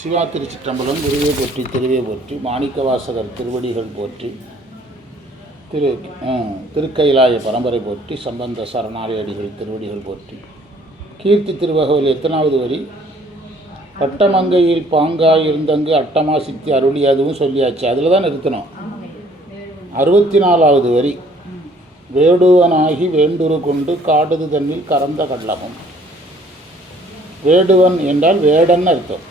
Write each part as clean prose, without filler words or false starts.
சிவா திருச்சிற்றம்பலம் குருவே போற்றி திருவே போற்றி மாணிக்கவாசகர் திருவடிகள் போற்றி திருக்கைலாய பரம்பரை போற்றி சம்பந்த சரணாலயடிகள் திருவடிகள் போற்றி. கீர்த்தி திருவகவில் எத்தனாவது வரி? பட்டமங்கையில் பாங்காய் இருந்தங்கு அட்டமா சித்தி அருளி, அதுவும் சொல்லியாச்சு, அதில் தான் நிறுத்தணும். 64வது வரி, வேடுவனாகி வேண்டுரு கொண்டு காடுது தன்னில் கறந்த கள்ளமும். வேடுவன் என்றால் வேடன் அர்த்தம்.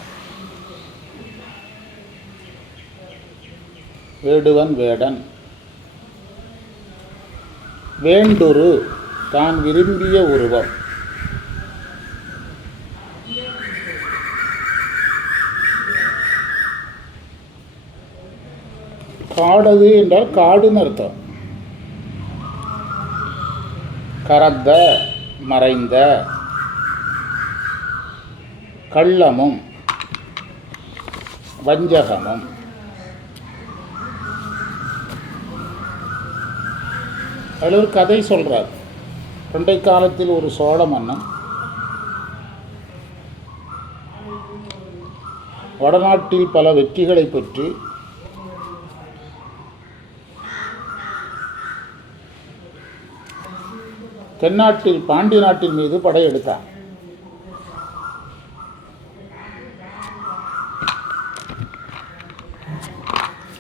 வேடுவன் வேடன். வேண்டுரு தான் விரும்பிய உருவம். காடது என்றால் காடுன்னு அர்த்தம். கறந்த மறைந்த. கள்ளமும் வஞ்சகமும். அதில் ஒரு கதை சொல்கிறார். பண்டை காலத்தில் ஒரு சோழ மன்னன் வடநாட்டில் பல வெற்றிகளை பெற்று தென்னாட்டில் பாண்டிய நாட்டின் மீது படையெடுத்தான்.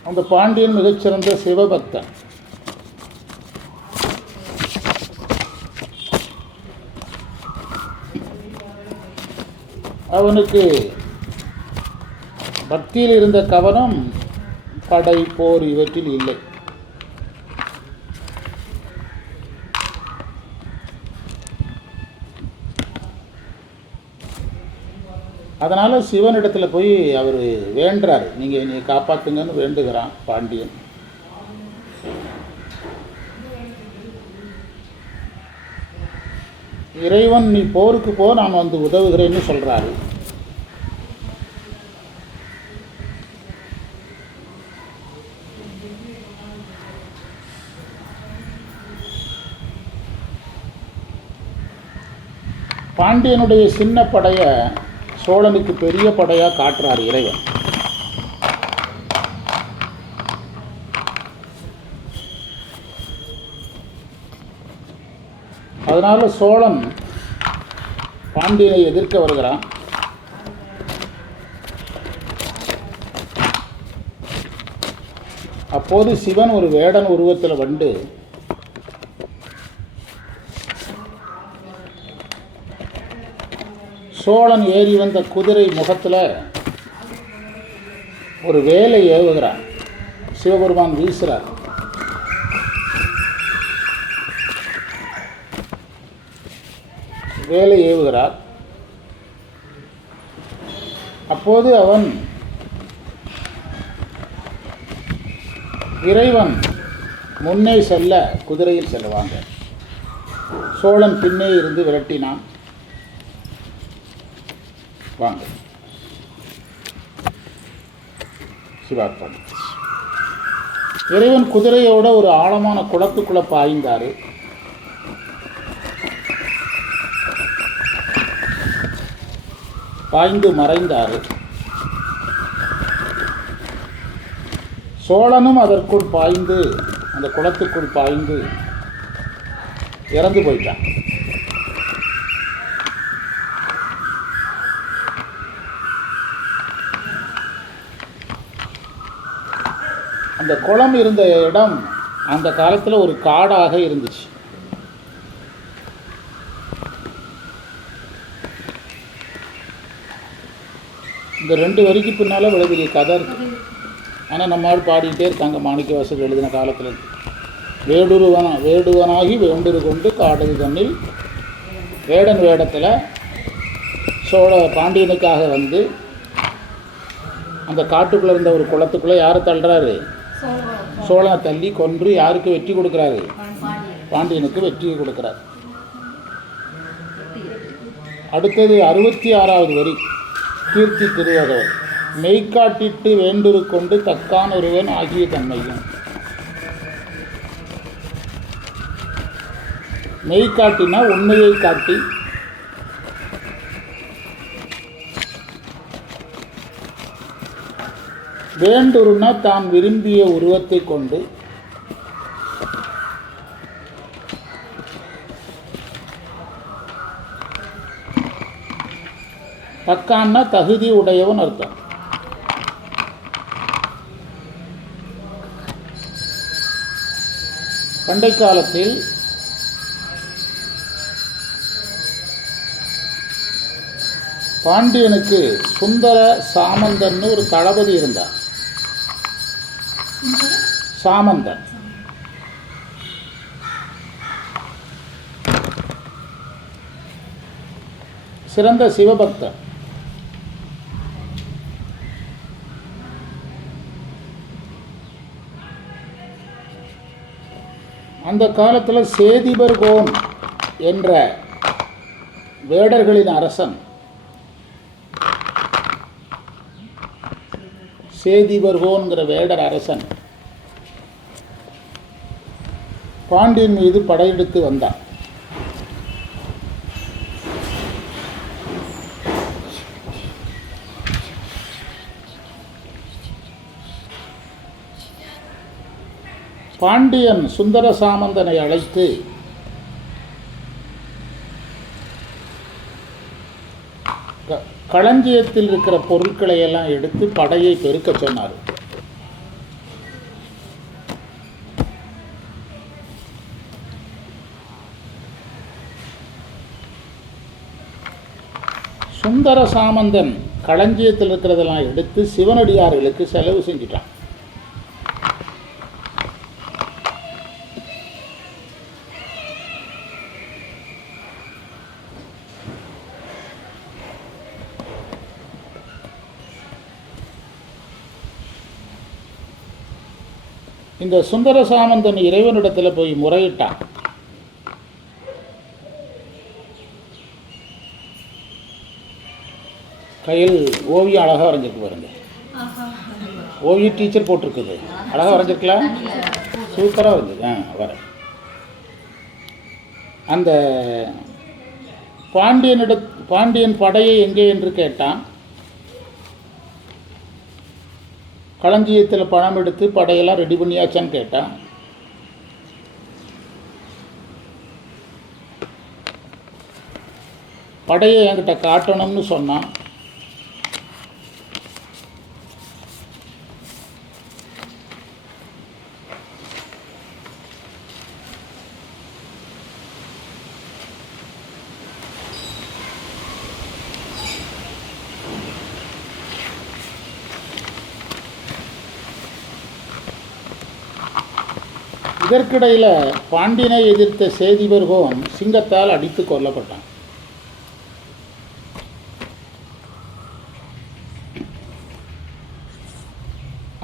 அந்த பாண்டியன் மிகச்சிறந்த சிவபக்தன். அவனுக்கு பக்தியில் இருந்த கவனம் படை போர் இவற்றில் இல்லை. அதனால் சிவனிடத்தில் போய் அவர் வேண்டுறார், நீங்கள் என்னை காப்பாற்றுங்கன்னு வேண்டுகிறான் பாண்டியன். இறைவன் நீ போருக்கு போ, நான் வந்து உதவுகிறேன்னு சொல்கிறாரு. பாண்டியனுடைய சின்ன படையை சோழனுக்கு பெரிய படையாக காட்டுறார் இறைவன். அதனால் சோழன் பாண்டியனை எதிர்க்க வருகிறான். அப்போது சிவன் ஒரு வேடன் உருவத்தில் வந்து சோழன் ஏறி வந்த குதிரை முகத்தில் ஒரு வேலை ஏவுகிறான். சிவபெருமான் வீசுகிறார். வேலை ஏவுகிறார். அப்போது அவன் இறைவன் முன்னே செல்ல குதிரையில் செல்லுவாங்க. சோழன் பின்னே இருந்து விரட்டினான். வாங்க சிவார்ப்பன். இறைவன் குதிரையோட ஒரு ஆழமான குளத்துக்குள்ள பாய்ந்தார். பாய்ந்து மறைந்தார். சோழனும் அதற்குள் பாய்ந்து, அந்த குளத்துக்குள் பாய்ந்து இறந்து போயிட்டான். அந்த குளம் இருந்த இடம் அந்த காலத்தில் ஒரு காடாக இருந்துச்சு. இந்த 2 வரிக்கு பின்னால் இவ்வளோ பெரிய கதை இருக்குது. ஆனால் நம்மால் பாடிக்கிட்டே இருக்காங்க மாணிக்கவாசகர் எழுதின காலத்தில். வேடுவனாகி வேண்டுரு கொண்டு காடுது தன்னில். வேடன் வேடத்தில் சோழ பாண்டியனுக்காக வந்து அந்த காட்டுக்குள்ளே இருந்த ஒரு குளத்துக்குள்ளே யாரை தள்ளுறாரு? சோழனை தள்ளி கொன்று யாருக்கு வெற்றி கொடுக்குறாரு? பாண்டியனுக்கு வெற்றி கொடுக்குறார். அடுத்தது 66வது வரி, கீர்த்தி திருவகவல். மெய்காட்டிட்டு வேண்டுரு கொண்டு தக்கான் ஒருவன் ஆகிய தன்மையும். மெய்காட்டினா உண்மையை காட்டி, வேண்டுருன்னா தான் விரும்பிய உருவத்தை கொண்டு தக்கான்னா தகுதி உடையவன் அர்த்தம். பண்டை காலத்தில் பாண்டியனுக்கு சுந்தர சாமந்தன் ஒரு தளபதி இருந்தார். சாமந்தன் சிறந்த சிவபக்தன். அந்த காலத்தில் சேதிபர்கோன் என்ற வேடர்களின் அரசன், சேதிபர்கோன்கிற வேடர் அரசன் பாண்டியன் மீது படையெடுத்து வந்தான். பாண்டியன் சுந்தர சாமந்தனை அழைத்து களஞ்சியத்தில் இருக்கிற பொருட்களை எல்லாம் எடுத்து படையை பெருக்க சொன்னார். சுந்தர சாமந்தன் களஞ்சியத்தில் இருக்கிறதெல்லாம் எடுத்து சிவனடியார்களுக்கு செலவு செஞ்சிட்டான். இந்த சுந்தர சாமந்தன் இறைவனிடத்தில் போய் முறையிட்டான். கையில் ஓவியம் அழகாக வரைஞ்சிருக்கு பாருங்க. ஓவிய டீச்சர் போட்டிருக்குது, அழகாக வரைஞ்சிருக்கலாம், சூப்பராக வரைஞ்சிருக்கு. வர அந்த பாண்டியன் படையை எங்கே என்று கேட்டான். களஞ்சியத்தில் பணம் எடுத்து படையெல்லாம் ரெடி பண்ணியாச்சான்னு கேட்டான். படையை என்கிட்ட காட்டணும்னு சொன்னான். இதற்கிடையில் பாண்டியனை எதிர்த்த சேதிபர்கோன் சிங்கத்தால் அடித்து கொல்லப்பட்டான்.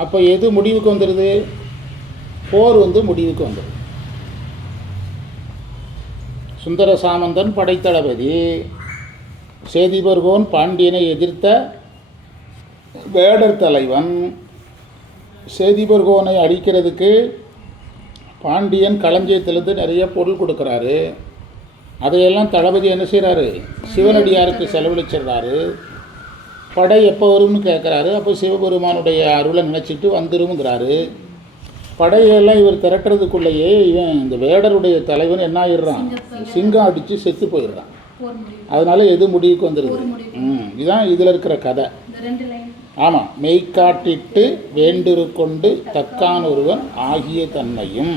அப்போ எது முடிவுக்கு வந்துடுது? போர் முடிவுக்கு வந்துடுது. சுந்தர சாமந்தன் படைத்தளபதி, சேதிபர்கோன் பாண்டியனை எதிர்த்த வேடர் தலைவன். சேதிபர்கோனை அழிக்கிறதுக்கு பாண்டியன் களஞ்சியத்திலிருந்து நிறைய பொருள் கொடுக்குறாரு. அதையெல்லாம் தளபதி என்ன செய்கிறாரு? சிவனடியாருக்கு செலவழிச்சிடுறாரு. படை எப்போ வரும்னு கேட்குறாரு. அப்போ சிவபெருமானுடைய அருளை நினச்சிட்டு வந்துருங்கிறாரு. படையெல்லாம் இவர் திரட்டுறதுக்குள்ளேயே இவன் இந்த வேடருடைய தலைவன் என்ன ஆயிடுறான்? சிங்கம் அடித்து செத்து போயிடுறான். அதனால் எது முடிவுக்கு வந்துடுது? இதுதான் இதில் இருக்கிற கதை. ஆமாம், மெய்காட்டிட்டு வேண்டுரு கொண்டு தக்கான் ஒருவன் ஆகிய தன்மையும்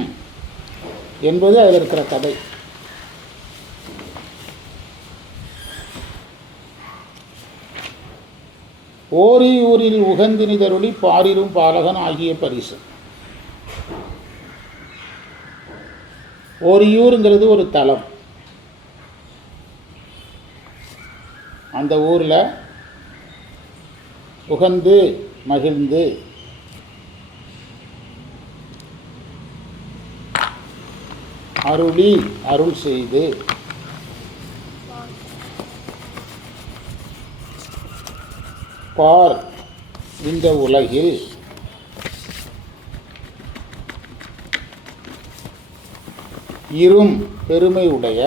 என்பது அதில் இருக்கிற கதை. ஓரியூரில் உகந்தினிதருளி பாரிரும் பாலகன் ஆகிய பரிசு. ஓரியூருங்கிறது ஒரு தலம். அந்த ஊரில் உகந்து மகிழ்ந்து அருளி அருள் செய்து பார் இந்த உலகில் இரும் பெருமை உடைய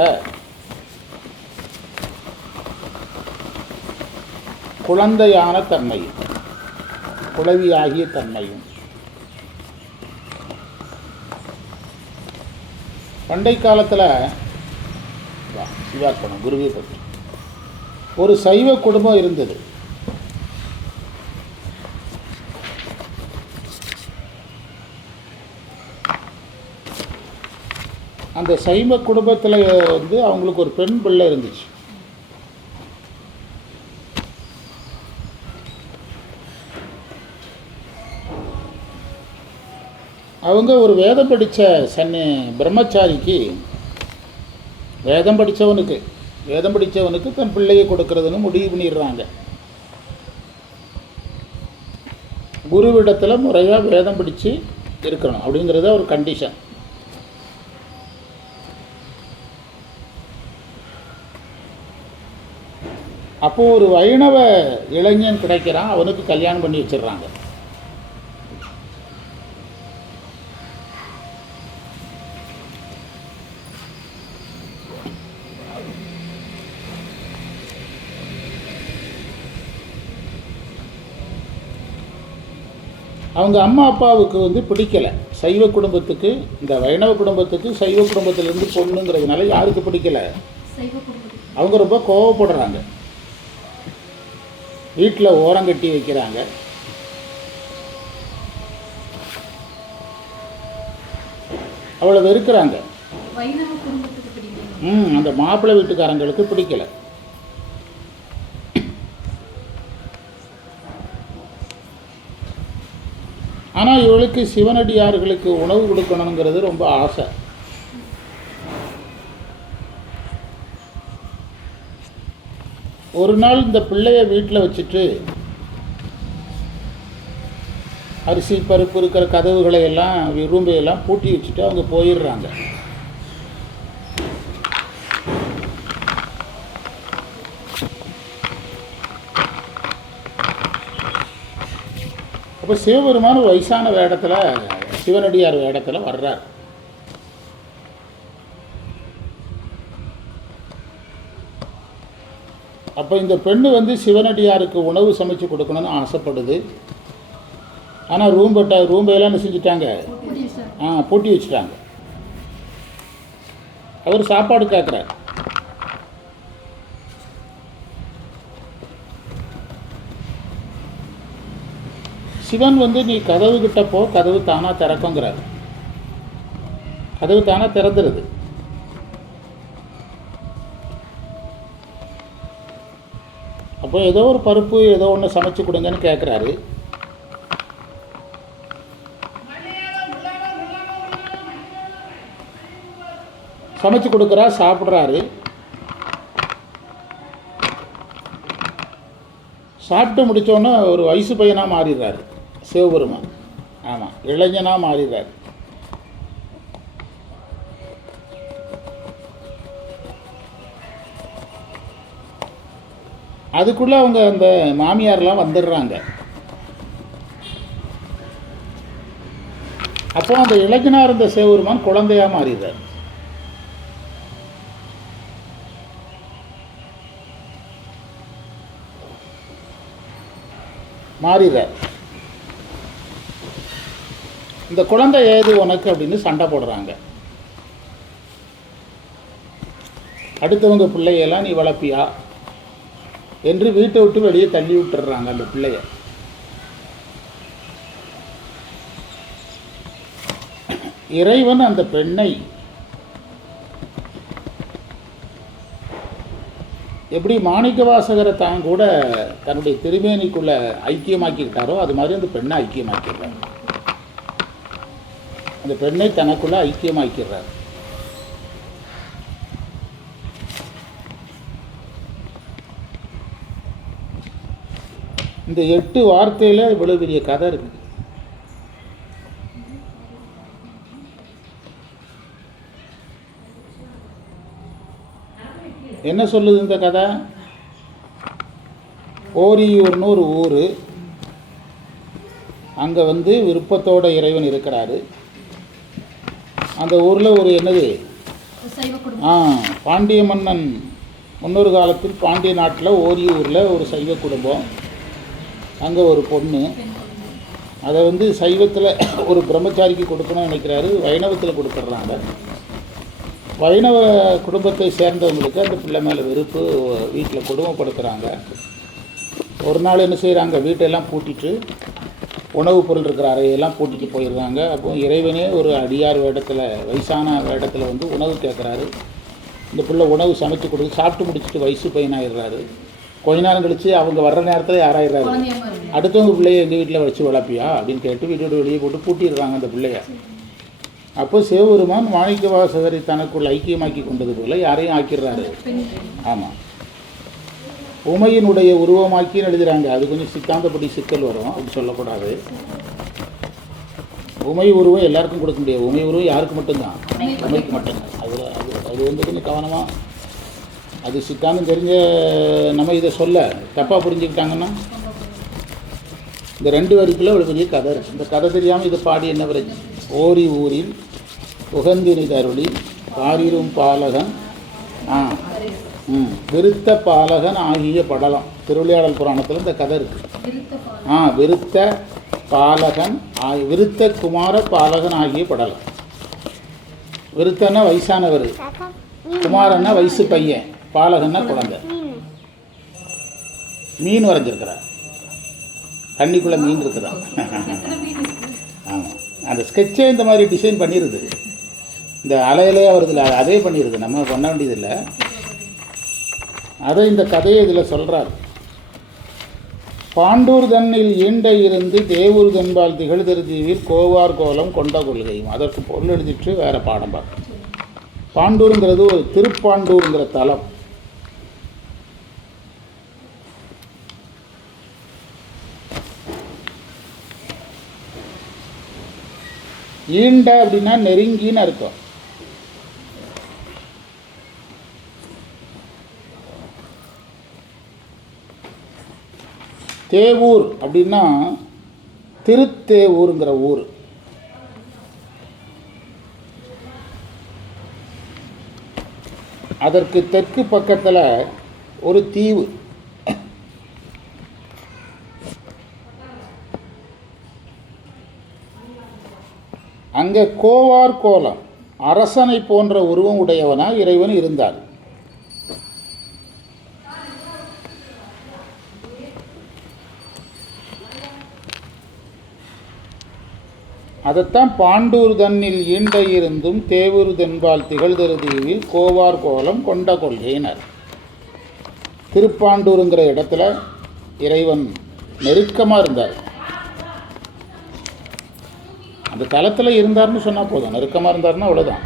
குழந்தையான தன்மை. குளவி ஆகிய தன்மையும். பண்டை காலத்தில் சிவாக்கணும் குருவை பற்றி ஒரு சைவ குடும்பம் இருந்தது. அந்த சைவ குடும்பத்தில் வந்து அவங்களுக்கு ஒரு பெண் பிள்ளை இருந்துச்சு. அவங்க ஒரு வேதம் படித்த பிரம்மச்சாரிக்கு வேதம் படித்தவனுக்கு தன் பிள்ளையை கொடுக்கறதுன்னு முடிவு பண்ணிடுறாங்க. குருவிடத்தில் முறையாக வேதம் படித்து இருக்கணும் அப்படிங்கிறத ஒரு கண்டிஷன். அப்போது ஒரு வைணவ இளைஞன் கிடைக்கிறான், அவனுக்கு கல்யாணம் பண்ணி வச்சிடுறாங்க. அவங்க அம்மா அப்பாவுக்கு வந்து பிடிக்கலை. சைவ குடும்பத்துக்கு, இந்த வைணவ குடும்பத்துக்கு சைவ குடும்பத்திலேருந்து பொண்ணுங்கிறதுனால யாருக்கு பிடிக்கலை? அவங்க ரொம்ப கோவப்படுறாங்க. வீட்டில் ஓரங்கட்டி வைக்கிறாங்க. அவளை வெறுக்கிறாங்க. அந்த மாப்பிள்ளை வீட்டுக்காரங்களுக்கு பிடிக்கலை. ஆனால் இவளுக்கு சிவனடியார்களுக்கு உணவு கொடுக்கணுங்கிறது ரொம்ப ஆசை. ஒரு நாள் இந்த பிள்ளைய வீட்டில் வச்சுட்டு அரிசி பருப்பு இருக்கிற கதவுகளை எல்லாம் ரூம்பையெல்லாம் பூட்டி வச்சுட்டு அவங்க போயிடுறாங்க. அப்போ சிவபெருமான வயசான வேடத்தில், சிவனடியார் வேடத்தில் வர்றார். அப்போ இந்த பெண்ணு வந்து சிவனடியாருக்கு உணவு சமைச்சு கொடுக்கணும்னு ஆசைப்படுது. ஆனால் ரூம்பையெல்லாம் என்ன செஞ்சுட்டாங்க? பூட்டி வச்சுட்டாங்க. அவர் சாப்பாடு கேட்குறார். சிவன் வந்து நீ கதவு கிட்ட போ, கதவு தானாக திறக்குங்கிறார். கதவு தானாக திறந்துருது. அப்போ ஏதோ ஒரு பருப்பு ஏதோ ஒன்று சமைச்சு கொடுங்கன்னு கேட்குறாரு. சமைச்சு கொடுக்குறா, சாப்பிட்றாரு. சாப்பிட்டு முடித்தோன்னே ஒரு வயசு பையனாக மாறிடுறாரு சிவபெருமான். ஆமாம், இளைஞனாக மாறிடுறாரு. அதுக்குள்ளே அவங்க அந்த மாமியாரெலாம் வந்துடுறாங்க. அப்போ அந்த இளைஞனாக இருந்த சிவபெருமான் குழந்தையாக மாறிடுறார். இந்த குழந்தை ஏது உனக்கு அப்படின்னு சண்டை போடுறாங்க. அடுத்தவங்க பிள்ளையெல்லாம் நீ வளர்ப்பியா என்று வீட்டை விட்டு வெளியே தள்ளி விட்டுறாங்க அந்த பிள்ளைய. இறைவன் அந்த பெண்ணை எப்படி மாணிக்கவாசகரை தான் கூட தன்னுடைய திருமேனிக்குள்ள ஐக்கியமாக்கிக்கிட்டாரோ அது மாதிரி அந்த பெண்ணை ஐக்கியமாக்கிறார். அந்த பெண்ணை தனக்குள்ள ஐக்கியமாக்கிறார். இந்த 8 வார்த்தையில் இவ்வளவு பெரிய கதை இருக்கு. என்ன சொல்லுது இந்த கதை? ஓரியூர்னு ஒரு ஊர். அங்கே வந்து விருப்பத்தோட இறைவன் இருக்கிறாரு. அந்த ஊரில் ஒரு என்னது பாண்டிய மன்னன் முன்னொரு காலத்தில் பாண்டிய நாட்டில் ஓரியூரில் ஒரு சைவ குடும்பம். அங்கே ஒரு பொண்ணு. அதை வந்து சைவத்தில் ஒரு பிரம்மச்சாரிக்கு கொடுக்கணும்னு நினைக்கிறாரு, வைணவத்தில் கொடுத்துட்றாங்க. வைணவ குடும்பத்தை சேர்ந்தவங்களுக்கு அந்த பிள்ளை மேலே வெறுப்பு, வீட்டில் கொடுமைப்படுத்துகிறாங்க. ஒரு நாள் என்ன செய்கிறாங்க, வீட்டெல்லாம் பூட்டிட்டு உணவுப் பொருள் இருக்கிற அறையெல்லாம் பூட்டிட்டு போயிடுறாங்க. அப்போ இறைவனே ஒரு அடியார் வேடத்தில், வயசான வேடத்தில் வந்து உணவு கேட்குறாரு. இந்த பிள்ளை உணவு சமைச்சு கொடுத்து சாப்பிட்டு முடிச்சுட்டு வயசு பையனாகிடுறாரு. கொஞ்ச நேரம் கழித்து அவங்க வர்ற நேரத்தில் யாராயிடுறாரு, அடுத்தவங்க பிள்ளைய எங்கள் வீட்டில் வச்சு வளர்ப்பியா அப்படின்னு கேட்டு வீட்டோட வெளியே போட்டு பூட்டிடுறாங்க அந்த பிள்ளைய. அப்போ சிவபெருமான் மாணிக்க வாசகரை தனக்குள் ஐக்கியமாக்கி கொண்டது போல் யாரையும் ஆக்கிடுறாரு. ஆமாம், உமையினுடைய உருவமாக்கின்னு எழுதுகிறாங்க. அது கொஞ்சம் சித்தாந்தப்படி சிக்கல் வரும், அப்படி சொல்லக்கூடாது. உமை உருவம் எல்லாருக்கும் கொடுக்க முடியாது. உமை உருவம் யாருக்கு மட்டும்தான், உமைக்கு மட்டும்தான். அது வந்து கொஞ்சம் கவனமாக, அது சித்தாந்தம் தெரிஞ்ச நம்ம இதை சொல்ல தப்பாக புரிஞ்சுக்கிட்டாங்கன்னா இந்த 2 வரிக்குள்ளே ஒரு பெரிய கதை இருக்குது. இந்த கதை தெரியாமல் இதை பாடி என்ன பிரச்சனை? ஓரி ஊரில் உகந்தினி தருளி பாரிரும் பாலகன் விருத்த பாலகன் ஆகிய படலம். திருவிளையாடல் புராணத்தில் இந்த கதை இருக்குது. விருத்த பாலகன் விருத்த குமார பாலகன் ஆகிய படலம். விருத்தன்னா வயசானவர், குமாரன்னா வயசு பையன், பாலகன்னா குழந்தை. மீன் வரைஞ்சிருக்கிறார், தண்ணிக்குள்ளே மீன் இருக்குதான். ஆமாம், அந்த ஸ்கெட்சே இந்த மாதிரி டிசைன் பண்ணிடுது. இந்த அலையிலே வருதில்ல, அதே பண்ணிடுது, நம்ம பண்ண வேண்டியதில்லை. அதை இந்த கதையை இதில் சொல்கிறார். பாண்டூர் தன்னில் ஈண்ட இருந்து தேவூர் தன்பால் திகழ்தரு தீவில் கோவார் கோலம் கொண்ட கொள்கையும். அதற்கு பொருள் எழுதிட்டு வேறு பாடம் பார்க்கணும். பாண்டூருங்கிறது ஒரு திருப்பாண்டூருங்கிற தலம். ஈண்ட அப்படின்னா நெருங்கின்னு அர்த்தம். தேவூர் அப்படின்னா திருத்தேவூருங்கிற ஊர். அதற்கு தெற்கு பக்கத்தில் ஒரு தீவு. அங்கே கோவார் கோலம், அரசனை போன்ற உருவம் உடையவனாக இறைவன் இருந்தார். அதைத்தான் பாண்டூர் தன்னில் ஈண்ட இருந்தும் தேவூர் தென்பால் திகழ்தரு தீவில் கோவார் கோலம் கொண்ட கொள்கையினர். திருப்பாண்டூருங்கிற இடத்துல இறைவன் நெருக்கமாக இருந்தார். அந்த தலத்தில் இருந்தார்னு சொன்னால் போதும், நெருக்கமாக இருந்தார்னா அவ்வளோதான்.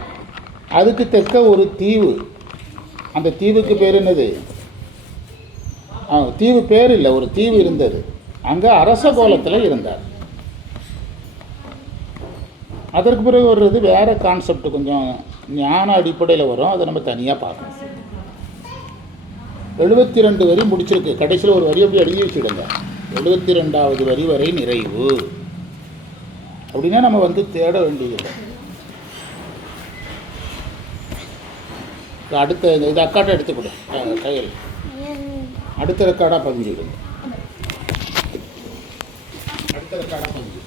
அதுக்கு தெற்க ஒரு தீவு. அந்த தீவுக்கு பேர் என்னது? தீவு பேர் இல்லை, ஒரு தீவு இருந்தது. அங்கே அரச கோலத்தில் இருந்தார். அதற்கு பிறகு வர்றது வேறு கான்செப்ட், கொஞ்சம் ஞான அடிப்படையில் வரும். அதை நம்ம தனியாக பார்க்கணும். 72 வரி முடிச்சிருக்கு. கடைசியில் ஒரு வரி அப்படி எழுதி வச்சுடுங்க. 72வது வரி வரை நிறைவு அப்படின்னா நம்ம வந்து தேட வேண்டியதில்லை. அடுத்த இது அக்காட்டை எடுத்துக்கொடு கையில். அடுத்த ரெக்கார்டாக பதிஞ்சுக்கணும். அடுத்த ரெக்கார்டாக பதிஞ்சு